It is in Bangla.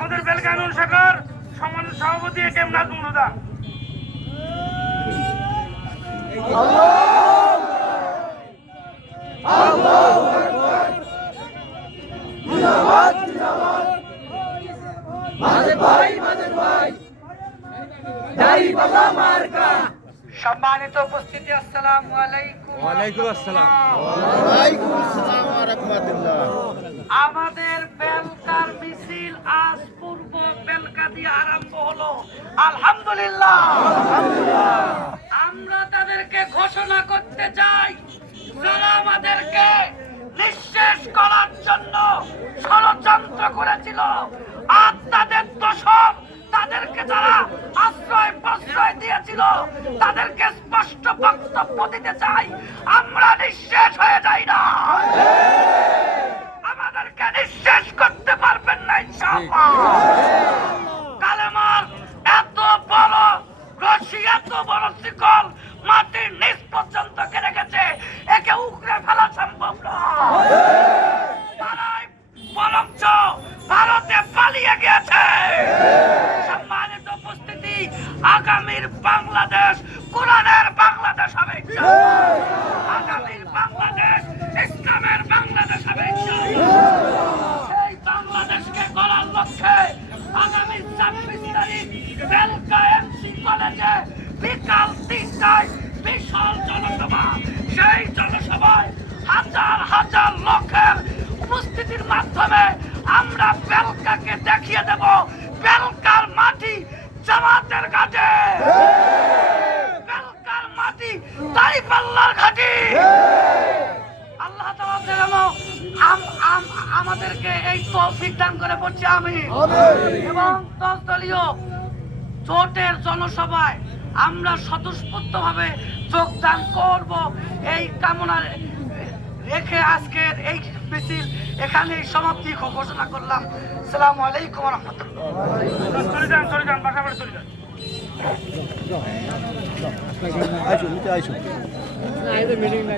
আমাদের বেলকানুন শাখার সভাপতি এম নাজমুল হুদা। সম্মানিত উপস্থিতি, আসসালামু আলাইকুম। ওয়ালাইকুম আসসালাম। আমাদের বেলকার মিছিল আজ পূর্ব বেলকা দিয়ে আরম্ভ হলো। আলহামদুলিল্লাহ। আমরা তাদেরকে ঘোষণা করতে চাই, যারা আমাদেরকে নিঃশেষ করার জন্য ষড়যন্ত্র করেছিল, আর তাদের দোষর তাদেরকে যারা আশ্রয় প্রশ্রয় দিয়েছিল, তাদেরকে স্পষ্ট বক্তব্য দিতে চাই, আমরা নিঃশেষ হয়ে যাই না। আমাদেরকে নিঃশেষ করতে পারবেন না ইনশাআল্লাহ। কালেমার এত বড় রশি, এত বড় শিকল মাটির নিচ পর্যন্ত কেটে গেছে, একে উকড়ে ফেলা সম্ভব নয়। তারাই বরঞ্চ ভারতে পালিয়ে গিয়েছে। সম্মানিত উপস্থিতি, আগামীর বাংলাদেশ কোরআনের বাংলাদেশ হবে ইনশাআল্লাহ। আগামীর বাংলাদেশ ইসলামের বাংলাদেশ হবে ইনশাআল্লাহ। সেই বাংলাদেশকে গড়ার লক্ষ্যে আগামী 26 তারিখ বেলকা এমসি কলেজে বিকাল 3টায় বিশাল জনসভা। সেই জনসভায় হাজার হাজার লোকের উপস্থিতির মাধ্যমে আমরা বেলকাকে দেখিয়ে দেব বেলকার মাটি জামাতের ঘাটে, বেলকার মাটি দাঁড়িপাল্লার ঘাটি। আল্লাহ তাআলা যেন আমাদেরকে এই তৌফিক দান করে পড়ছি আমি। এবং 10 দলীয় জোটের জনসভায় আমরা স্বতঃস্ফূর্তভাবে যোগদান করব, এই কামনা রেখে আজকের এই মিছিল এখানে সমাপ্তি ঘোষণা করলাম। আসসালামু আলাইকুম ওয়া রাহমাতুল্লাহ। চলে যান বাসা বাড়ি চলে যান।